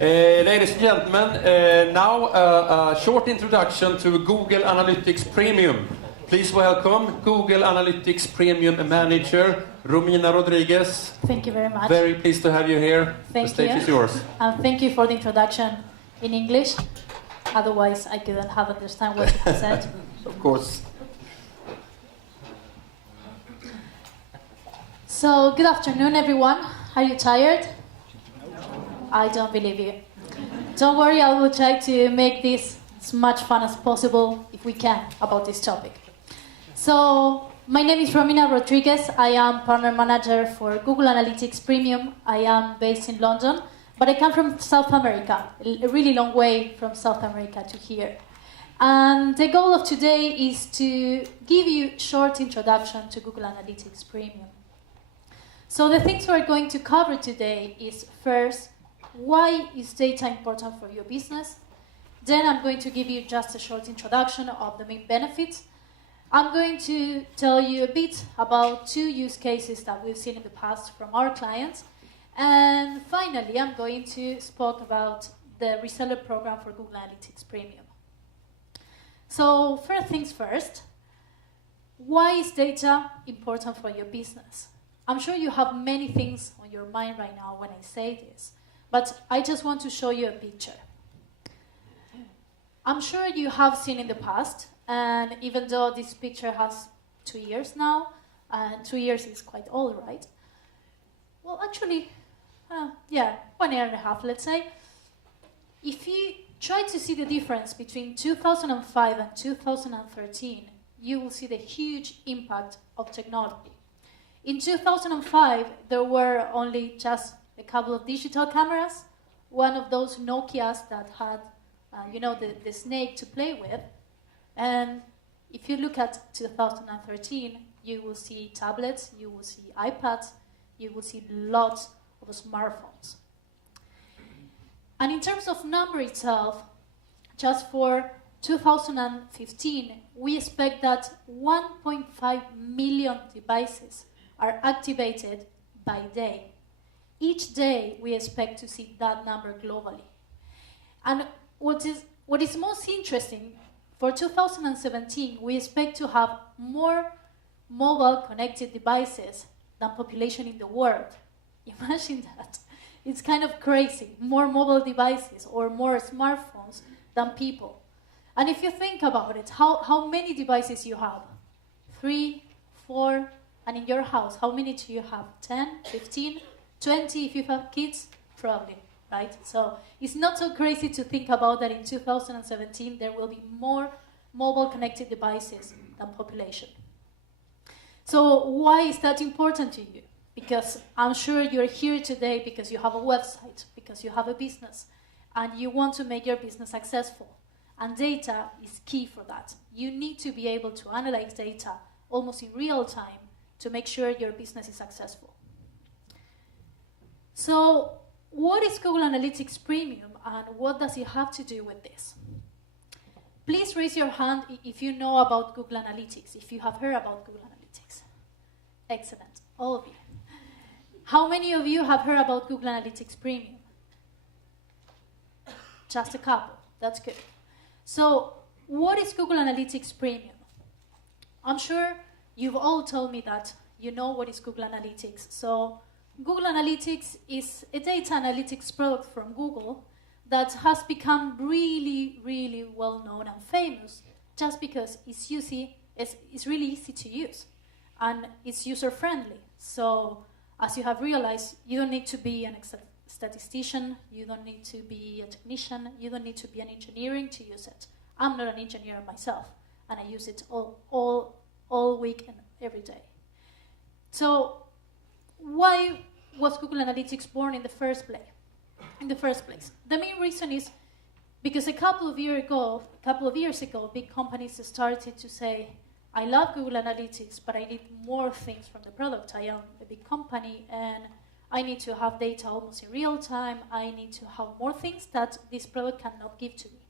Ladies and gentlemen, now a short introduction to Google Analytics Premium. Please welcome Google Analytics Premium Manager, Romina Rodriguez. Thank you very much. Very pleased to have you here. Thank the stage you. is yours. Thank you for the introduction in English. Otherwise, I couldn't have understand what you said. Of course. So, good afternoon, everyone. Are you tired? I don't believe you. Don't worry, I will try to make this as much fun as possible, if we can, about this topic. So, my name is Romina Rodriguez. I am Partner Manager for Google Analytics Premium. I am based in London, but I come from South America, a really long way from South America to here. And the goal of today is to give you a short introduction to Google Analytics Premium. So the things we're going to cover today is first, why is data important for your business? Then I'm going to give you just a short introduction of the main benefits. I'm going to tell you a bit about 2 use cases that we've seen in the past from our clients. And finally, I'm going to speak about the reseller program for Google Analytics Premium. So first things first, why is data important for your business? I'm sure you have many things on your mind right now when I say this, but I just want to show you a picture. I'm sure you have seen in the past, and even though this picture has 2 years now, and 2 years is quite old, right? Well, actually, 1 year and a half, let's say. If you try to see the difference between 2005 and 2013, you will see the huge impact of technology. In 2005, there were only just a couple of digital cameras, one of those Nokias that had, the snake to play with. And if you look at 2013, you will see tablets, you will see iPads, you will see lots of smartphones. And in terms of number itself, just for 2015, we expect that 1.5 million devices are activated by day. Each day, we expect to see that number globally. And what is most interesting, for 2017, we expect to have more mobile connected devices than population in the world. Imagine that. It's kind of crazy. More mobile devices or more smartphones than people. And if you think about it, how many devices you have? 3, 4, and in your house, how many do you have? 10, 15, 20 if you have kids? Probably, right? So it's not so crazy to think about that in 2017 there will be more mobile connected devices than population. So why is that important to you? Because I'm sure you're here today because you have a website, because you have a business, and you want to make your business successful. And data is key for that. You need to be able to analyze data almost in real time to make sure your business is successful. So what is Google Analytics Premium and what does it have to do with this? Please raise your hand if you know about Google Analytics, if you have heard about Google Analytics. Excellent, all of you. How many of you have heard about Google Analytics Premium? Just a couple, that's good. So what is Google Analytics Premium? I'm sure you've all told me that you know what is Google Analytics. So Google Analytics is a data analytics product from Google that has become really, really well known and famous just because it's really easy to use and it's user friendly. So as you have realized, you don't need to be a statistician, you don't need to be a technician, you don't need to be an engineering to use it. I'm not an engineer myself, and I use it all week and every day. So why was Google Analytics born in the first place? The main reason is because a couple of years ago, big companies started to say, I love Google Analytics, but I need more things from the product. I am a big company, and I need to have data almost in real time. I need to have more things that this product cannot give to me.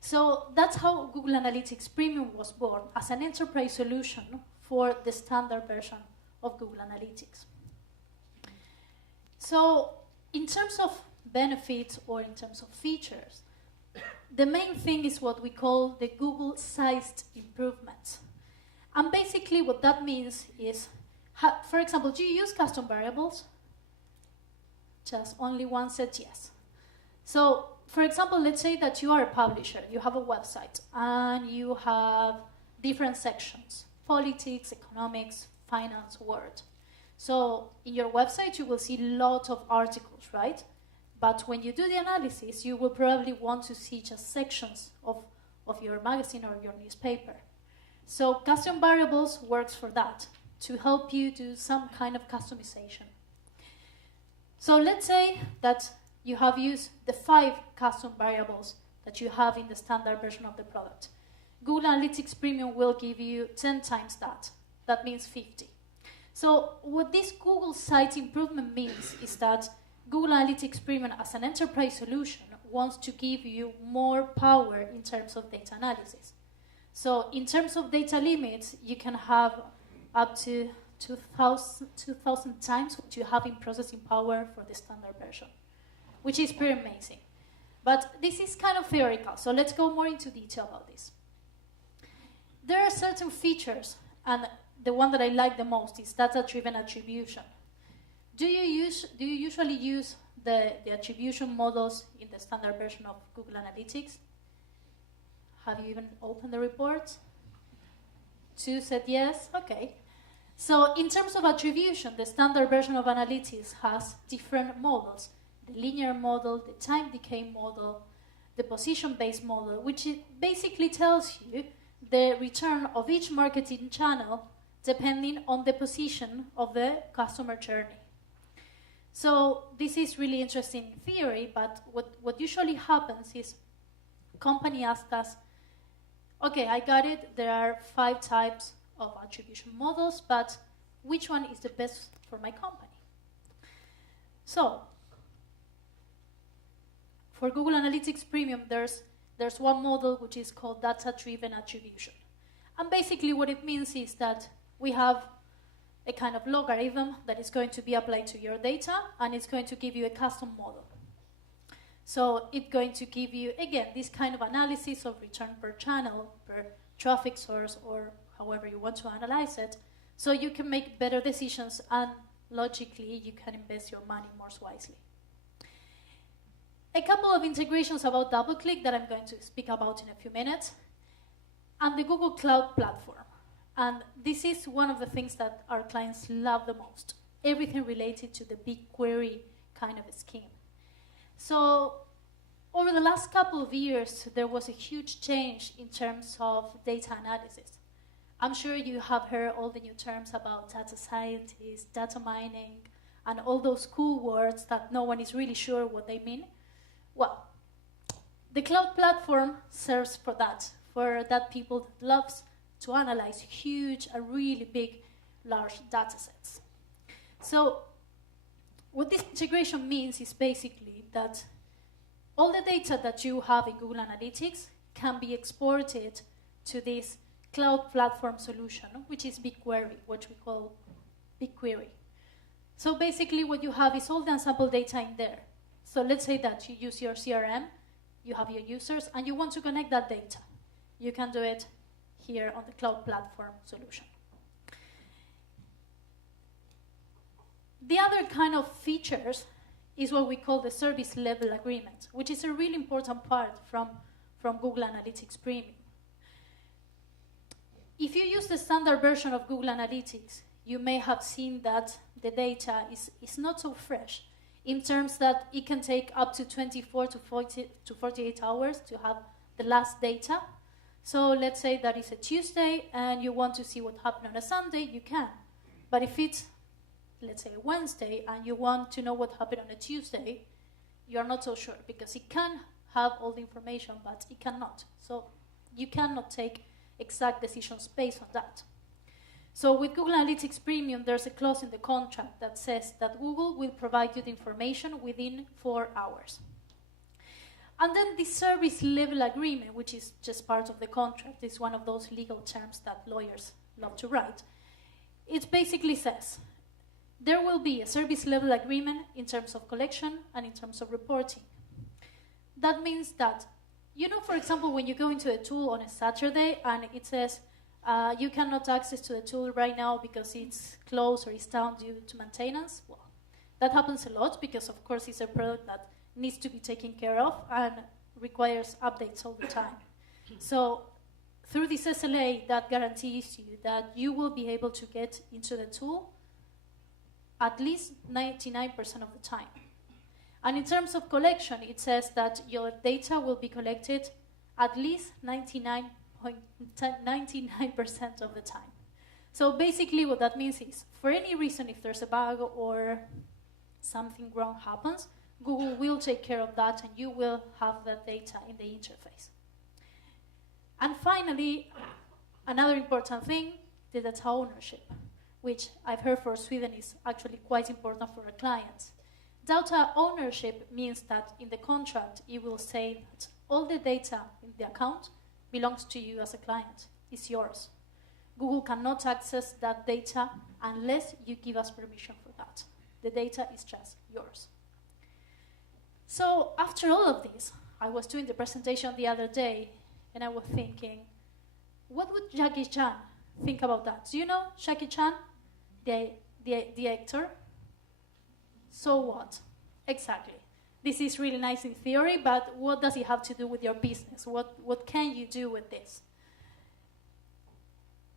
So that's how Google Analytics Premium was born, as an enterprise solution for the standard version of Google Analytics. So in terms of benefits or in terms of features. The main thing is what we call the Google-sized improvements. And basically what that means is, for example, do you use custom variables? Just only one said yes. So, for example, let's say that you are a publisher, you have a website, and you have different sections: politics, economics, finance, Word. So, in your website, you will see lots of articles, right? But when you do the analysis, you will probably want to see just sections of your magazine or your newspaper. So, custom variables works for that, to help you do some kind of customization. So, let's say that you have used the 5 custom variables that you have in the standard version of the product. Google Analytics Premium will give you 10 times that. That means 50. So what this Google site improvement means is that Google Analytics Premium as an enterprise solution wants to give you more power in terms of data analysis. So in terms of data limits, you can have up to 2,000 times what you have in processing power for the standard version, which is pretty amazing. But this is kind of theoretical, so let's go more into detail about this. There are certain features, and the one that I like the most is data-driven attribution. Do you usually use the attribution models in the standard version of Google Analytics? Have you even opened the report? 2 said yes, okay. So in terms of attribution, the standard version of Analytics has different models: the linear model, the time decay model, the position-based model, which basically tells you the return of each marketing channel depending on the position of the customer journey. So this is really interesting in theory, but what usually happens is company asks us, okay, I got it, there are 5 types of attribution models, but which one is the best for my company? So, for Google Analytics Premium, there's one model which is called data-driven attribution. And basically what it means is that we have a kind of logarithm that is going to be applied to your data, and it's going to give you a custom model. So it's going to give you, again, this kind of analysis of return per channel, per traffic source, or however you want to analyze it, so you can make better decisions and logically you can invest your money more wisely. A couple of integrations about DoubleClick that I'm going to speak about in a few minutes, and the Google Cloud Platform. And this is one of the things that our clients love the most, everything related to the BigQuery kind of a scheme. So over the last couple of years, there was a huge change in terms of data analysis. I'm sure you have heard all the new terms about data scientists, data mining, and all those cool words that no one is really sure what they mean. Well, the cloud platform serves for that people that loves to analyze huge and really big, large data sets. So what this integration means is basically that all the data that you have in Google Analytics can be exported to this cloud platform solution, which is BigQuery, what we call BigQuery. So basically what you have is all the ensemble data in there. So let's say that you use your CRM, you have your users, and you want to connect that data. You can do it here on the cloud platform solution. The other kind of features is what we call the service level agreement, which is a really important part from Google Analytics Premium. If you use the standard version of Google Analytics, you may have seen that the data is not so fresh, in terms that it can take up to 24 to 48 hours to have the last data. So let's say that it's a Tuesday and you want to see what happened on a Sunday, you can. But if it's, let's say, a Wednesday and you want to know what happened on a Tuesday, you're not so sure, because it can have all the information, but it cannot. So you cannot take exact decisions based on that. So with Google Analytics Premium, there's a clause in the contract that says that Google will provide you the information within 4 hours. And then the service level agreement, which is just part of the contract, is one of those legal terms that lawyers love to write. It basically says, there will be a service level agreement in terms of collection and in terms of reporting. That means that, for example, when you go into a tool on a Saturday and it says you cannot access to the tool right now because it's closed or it's down due to maintenance, well, that happens a lot because, of course, it's a product that needs to be taken care of and requires updates all the time. So through this SLA, that guarantees you that you will be able to get into the tool at least 99% of the time. And in terms of collection, it says that your data will be collected at least 99% of the time. So basically what that means is, for any reason, if there's a bug or something wrong happens, Google will take care of that and you will have that data in the interface. And finally, another important thing, the data ownership, which I've heard for Sweden is actually quite important for our clients. Data ownership means that in the contract, it will say that all the data in the account belongs to you as a client. It's yours. Google cannot access that data unless you give us permission for that. The data is just yours. So after all of this, I was doing the presentation the other day, and I was thinking, what would Jackie Chan think about that? Do you know Jackie Chan, the actor? So what? Exactly. This is really nice in theory, but what does it have to do with your business? What can you do with this?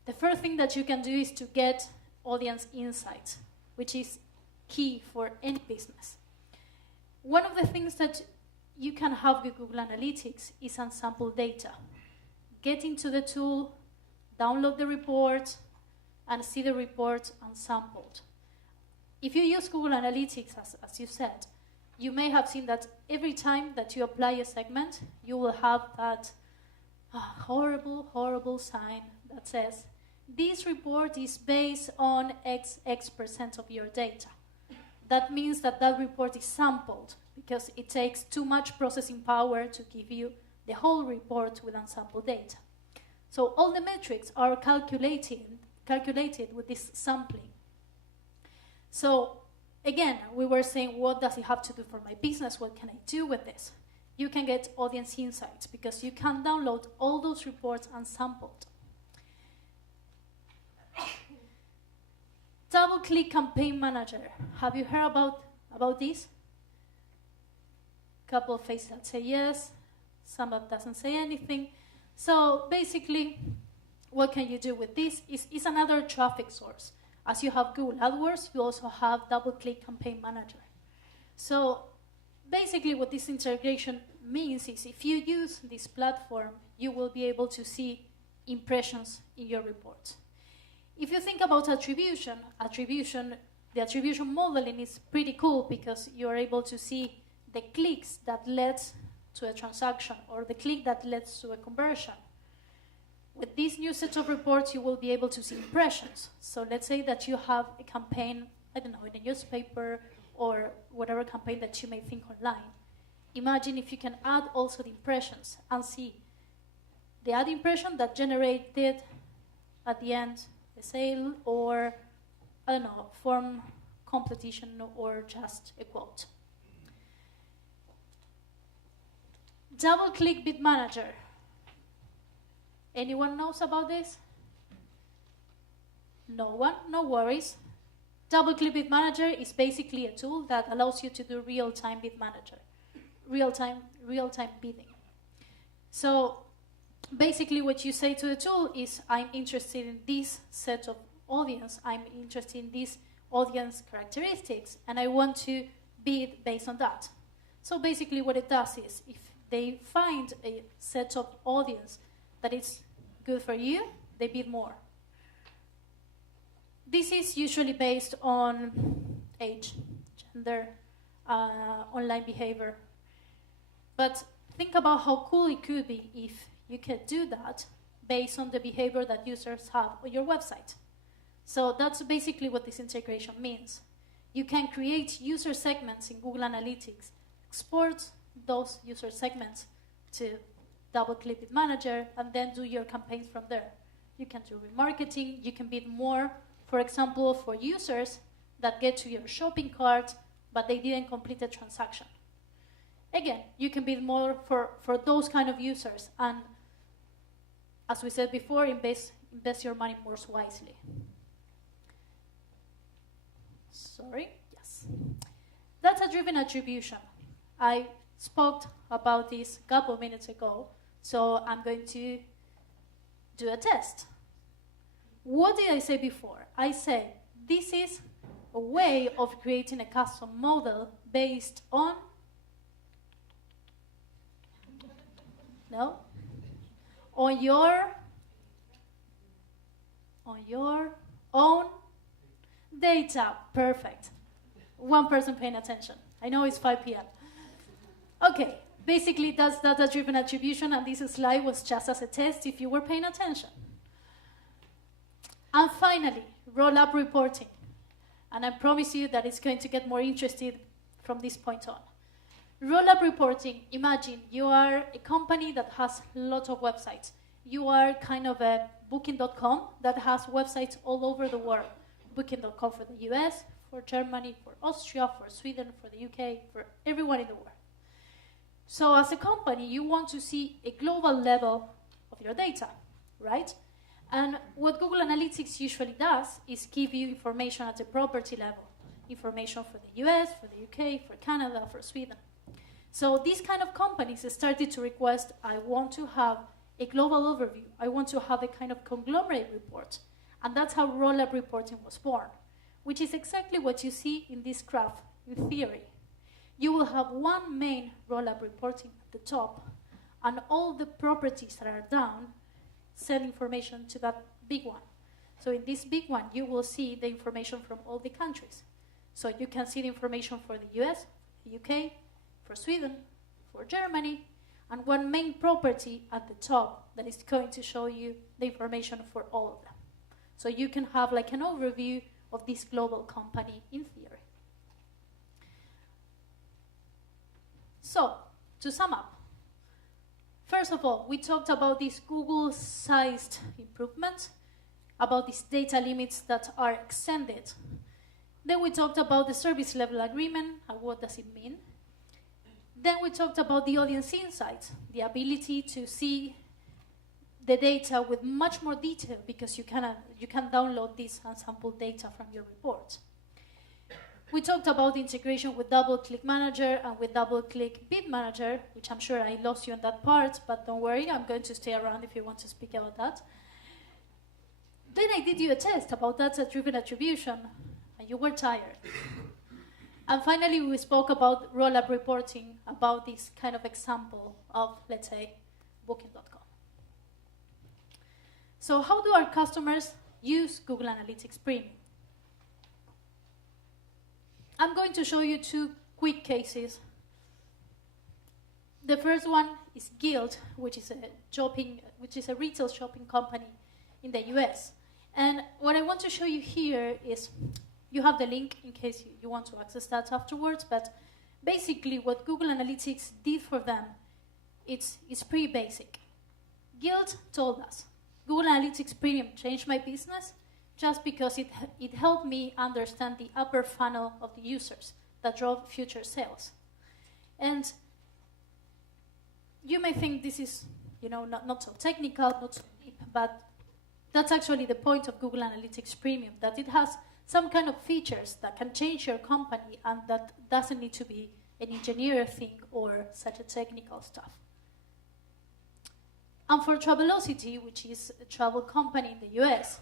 The first thing that you can do is to get audience insights, which is key for any business. One of the things that you can have with Google Analytics is unsampled data. Get into the tool, download the report, and see the report unsampled. If you use Google Analytics, as you said, you may have seen that every time that you apply a segment, you will have that horrible sign that says, this report is based on X% of your data. That means that that report is sampled because it takes too much processing power to give you the whole report with unsampled data. So all the metrics are calculated with this sampling. So again, we were saying, what does it have to do for my business? What can I do with this? You can get audience insights because you can download all those reports unsampled. Double-click campaign manager. Have you heard about this? A couple of faces that say yes, some that doesn't say anything. So basically, what can you do with this? Is another traffic source. As you have Google AdWords, you also have double-click campaign manager. So basically what this integration means is if you use this platform, you will be able to see impressions in your report. If you think about attribution, the attribution modeling is pretty cool because you're able to see the clicks that led to a transaction or the click that led to a conversion. With this new set of reports, you will be able to see impressions. So let's say that you have a campaign, I don't know, in a newspaper or whatever campaign that you may think online. Imagine if you can add also the impressions and see the ad impression that generated at the end a sale or, I don't know, form completion or just a quote. Double-click bid manager. Anyone knows about this? No one? No worries. Double-click bid manager is basically a tool that allows you to do real-time bid manager, real-time bidding. So basically what you say to the tool is, I'm interested in this set of audience, I'm interested in these audience characteristics, and I want to bid based on that. So basically what it does is, if they find a set of audience that is good for you, they bid more. This is usually based on age, gender, online behavior. But think about how cool it could be if you could do that based on the behavior that users have on your website. So that's basically what this integration means. You can create user segments in Google Analytics, export those user segments to double-click Bid Manager, and then do your campaigns from there. You can do remarketing, you can bid more. For example, for users that get to your shopping cart, but they didn't complete the transaction. Again, you can build more for those kind of users, and as we said before, invest your money more wisely. Sorry, yes. Data-driven attribution. I spoke about this a couple of minutes ago, so I'm going to do a test. What did I say before? I said this is a way of creating a custom model based on on your own data. Perfect. One person paying attention. I know it's 5 p.m. Okay, basically that's data-driven attribution, and this slide was just as a test if you were paying attention. And finally, roll-up reporting. And I promise you that it's going to get more interesting from this point on. Roll-up reporting, imagine you are a company that has lots of websites. You are kind of a Booking.com that has websites all over the world. Booking.com for the US, for Germany, for Austria, for Sweden, for the UK, for everyone in the world. So as a company, you want to see a global level of your data, right? And what Google Analytics usually does is give you information at the property level. Information for the US, for the UK, for Canada, for Sweden. So these kind of companies started to request, I want to have a global overview. I want to have a kind of conglomerate report. And that's how roll-up reporting was born, which is exactly what you see in this graph in theory. You will have one main roll-up reporting at the top, and all the properties that are down send information to that big one. So in this big one, you will see the information from all the countries. So you can see the information for the US, the UK, for Sweden, for Germany, and one main property at the top that is going to show you the information for all of them. So you can have like an overview of this global company in theory. So, to sum up, first of all, we talked about these Google-sized improvements, about these data limits that are extended. Then we talked about the service level agreement and what does it mean. Then we talked about the audience insights, the ability to see the data with much more detail because you can download this unsampled data from your report. We talked about the integration with DoubleClick Manager and with DoubleClick Bid Manager, which I'm sure I lost you on that part, but don't worry, I'm going to stay around if you want to speak about that. Then I did you a test about data-driven attribution, and you were tired. And finally, we spoke about roll-up reporting, about this kind of example of, let's say, Booking.com. So how do our customers use Google Analytics Premium? I'm going to show you two quick cases. The first one is Guild, which is a retail shopping company in the US. And what I want to show you here is, you have the link in case you want to access that afterwards, but basically what Google Analytics did for them, it's pretty basic. Guild told us, Google Analytics Premium changed my business just because it helped me understand the upper funnel of the users that drove future sales. And you may think this is, not so technical, not so deep, but that's actually the point of Google Analytics Premium, that it has some kind of features that can change your company and that doesn't need to be an engineer thing or such a technical stuff. And for Travelocity, which is a travel company in the US,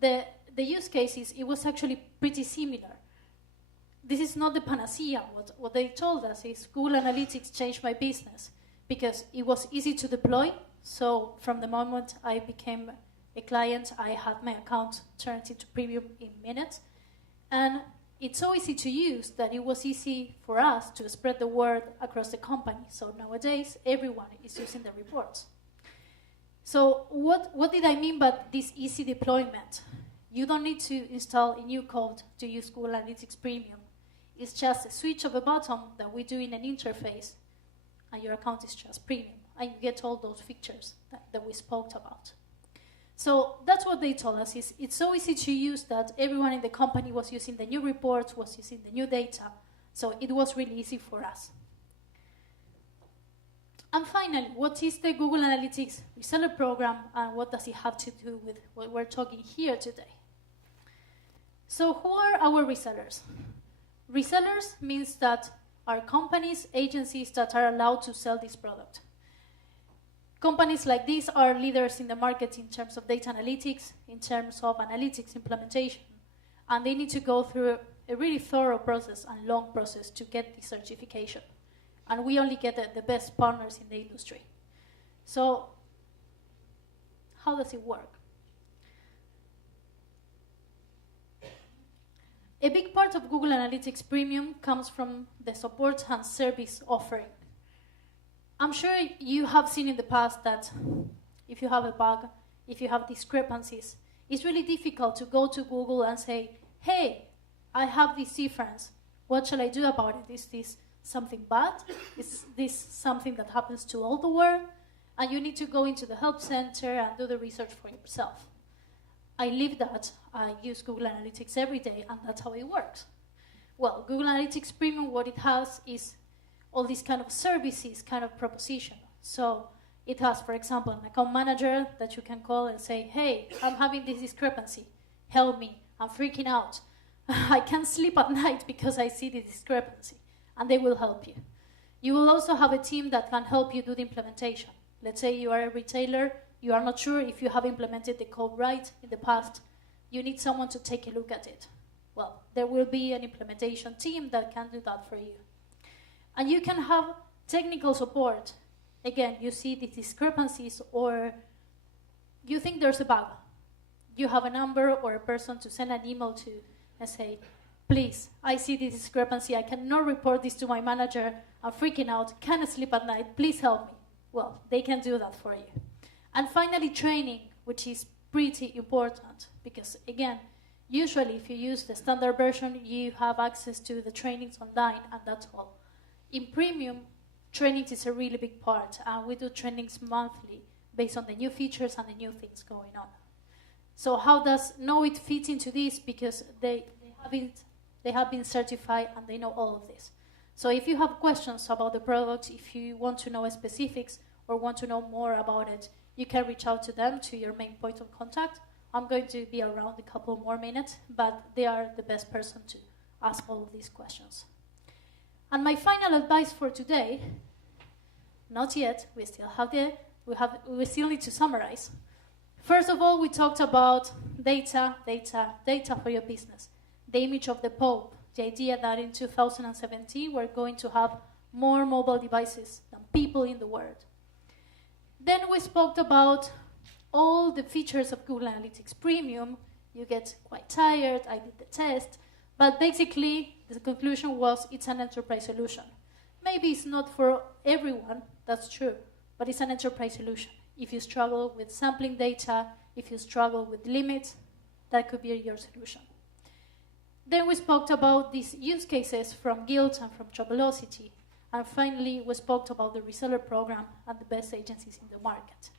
the use cases, it was actually pretty similar. This is not the panacea. What they told us is Google Analytics changed my business because it was easy to deploy. So from the moment I became a client, I had my account turned into premium in minutes. And it's so easy to use that it was easy for us to spread the word across the company. So nowadays, everyone is using the reports. So what did I mean by this easy deployment? You don't need to install a new code to use Google Analytics Premium. It's just a switch of a button that we do in an interface, and your account is just premium, and you get all those features that we spoke about. So that's what they told us, is it's so easy to use that everyone in the company was using the new reports, was using the new data. So it was really easy for us. And finally, what is the Google Analytics reseller program and what does it have to do with what we're talking here today? So who are our resellers? Resellers means that are companies, agencies that are allowed to sell this product. Companies like these are leaders in the market in terms of data analytics, in terms of analytics implementation, and they need to go through a really thorough process and long process to get the certification. And we only get the best partners in the industry. So how does it work? A big part of Google Analytics Premium comes from the support and service offering. I'm sure you have seen in the past that if you have a bug, if you have discrepancies, it's really difficult to go to Google and say, hey, I have this difference. What shall I do about it? Is this something bad? Is this something that happens to all the world? And you need to go into the help center and do the research for yourself. I live that. I use Google Analytics every day, and that's how it works. Well, Google Analytics Premium, what it has is all these kind of services, kind of proposition. So it has, for example, an account manager that you can call and say, hey, I'm having this discrepancy. Help me. I'm freaking out. I can't sleep at night because I see the discrepancy. And they will help you. You will also have a team that can help you do the implementation. Let's say you are a retailer. You are not sure if you have implemented the code right in the past. You need someone to take a look at it. Well, there will be an implementation team that can do that for you. And you can have technical support. Again, you see the discrepancies or you think there's a bug. You have a number or a person to send an email to and say, please, I see this discrepancy. I cannot report this to my manager. I'm freaking out. Can't sleep at night. Please help me. Well, they can do that for you. And finally, training, which is pretty important because, again, usually if you use the standard version, you have access to the trainings online, and that's all. In Premium, trainings is a really big part, and we do trainings monthly based on the new features and the new things going on. So how does Knowit fit into this? Because they have been certified and they know all of this. So if you have questions about the product, if you want to know specifics or want to know more about it, you can reach out to them, to your main point of contact. I'm going to be around a couple more minutes, but they are the best person to ask all of these questions. And my final advice for today, not yet, we still need to summarize. First of all, we talked about data for your business. The image of the Pope, the idea that in 2017 we're going to have more mobile devices than people in the world. Then we spoke about all the features of Google Analytics Premium. You get quite tired, I did the test, but basically the conclusion was it's an enterprise solution. Maybe it's not for everyone, that's true, but it's an enterprise solution. If you struggle with sampling data, if you struggle with limits, that could be your solution. Then we spoke about these use cases from Guild and from Travelocity. And finally, we spoke about the reseller program and the best agencies in the market.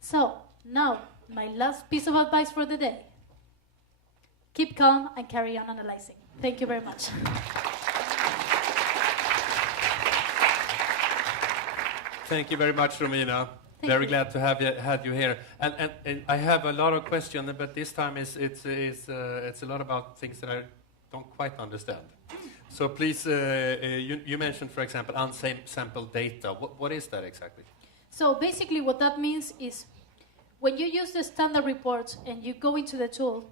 So, now, my last piece of advice for the day. Keep calm and carry on analyzing. Thank you very much. Thank you very much, Romina. Very glad to have you here. And I have a lot of questions, but this time it's a lot about things that I don't quite understand. So please, you mentioned, for example, unsampled data. What is that exactly? So basically what that means is when you use the standard report and you go into the tool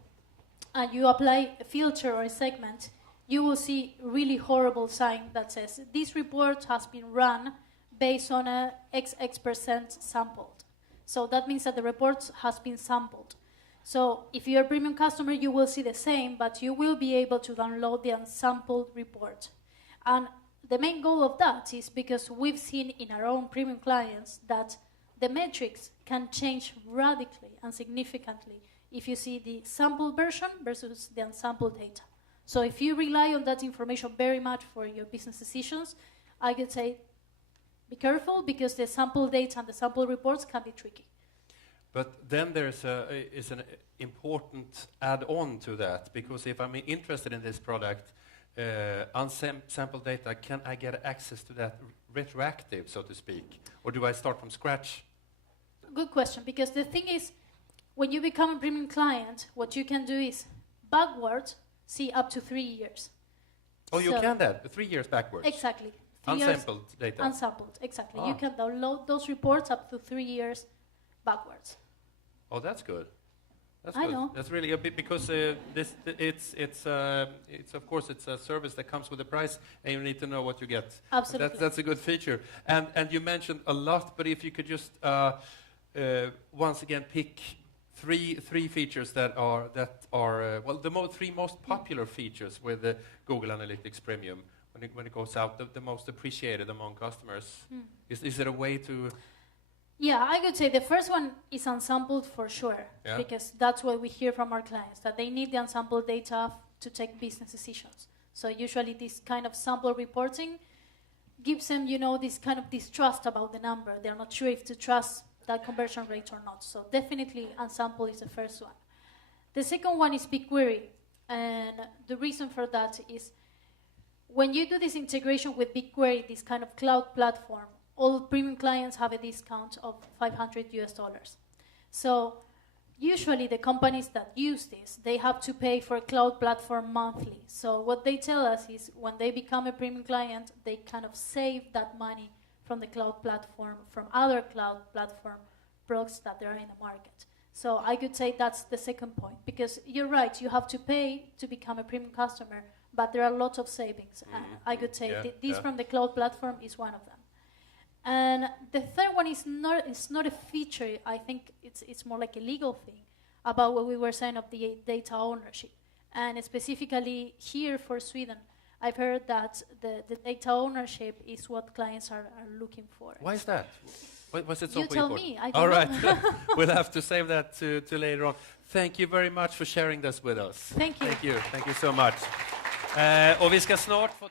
and you apply a filter or a segment, you will see a really horrible sign that says, this report has been run based on a XX% sampled. So that means that the report has been sampled. So if you're a premium customer, you will see the same, but you will be able to download the unsampled report. And the main goal of that is because we've seen in our own premium clients that the metrics can change radically and significantly if you see the sampled version versus the unsampled data. So if you rely on that information very much for your business decisions, I could say be careful because the sample data and the sample reports can be tricky. But then there's is an important add-on to that, because if I'm interested in this product, unsampled data, can I get access to that retroactive, so to speak? Or do I start from scratch? Good question, because the thing is, when you become a premium client, what you can do is backwards see up to 3 years. Oh, you can that, 3 years backwards? Exactly. Unsampled data? Unsampled, exactly. You can download those reports up to 3 years backwards. Oh, that's good. That's I good. know. That's really good, because it's of course it's a service that comes with a price, and you need to know what you get. Absolutely. That's a good feature. And you mentioned a lot, but if you could just once again pick three features that are well, the three most popular features with the Google Analytics Premium when it goes out, the most appreciated among customers. Is there a way to? Yeah, I could say the first one is unsampled for sure, because that's what we hear from our clients, that they need the unsampled data to take business decisions. So usually this kind of sample reporting gives them, this kind of distrust about the number. They're not sure if to trust that conversion rate or not. So definitely unsampled is the first one. The second one is BigQuery, and the reason for that is when you do this integration with BigQuery, this kind of cloud platform, all premium clients have a discount of $500. So usually the companies that use this, they have to pay for a cloud platform monthly. So what they tell us is when they become a premium client, they kind of save that money from the cloud platform, from other cloud platform products that there are in the market. So I could say that's the second point, because you're right, you have to pay to become a premium customer, but there are lots of savings. I could say this from the cloud platform is one of them. And the third one is not a feature. I think it's more like a legal thing about what we were saying of the data ownership. And specifically here for Sweden, I've heard that the data ownership is what clients are looking for. Why is that? Was it so you tell important? me. I don't All right. know. We'll have to save that to later on. Thank you very much for sharing this with us. Thank you. Thank you. Thank you so much. Och vi ska snart få